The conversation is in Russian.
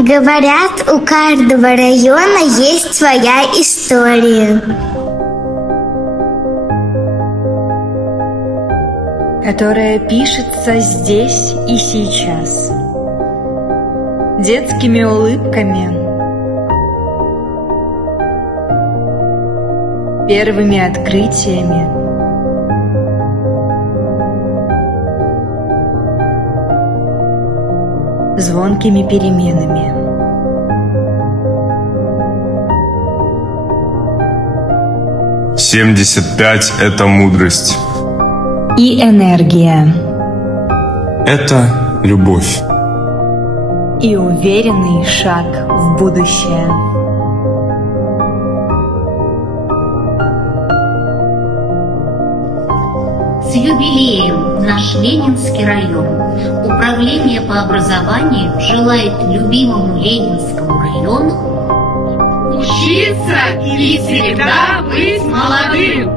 Говорят, у каждого района есть своя история, которая пишется здесь и сейчас, детскими улыбками, первыми открытиями, звонкими переменами. «75 – это мудрость. И энергия. Это любовь. И уверенный шаг в будущее. С юбилеем наш Ленинский район. Управление по образованию желает любимому Ленинскому району учиться и всегда быть молодым.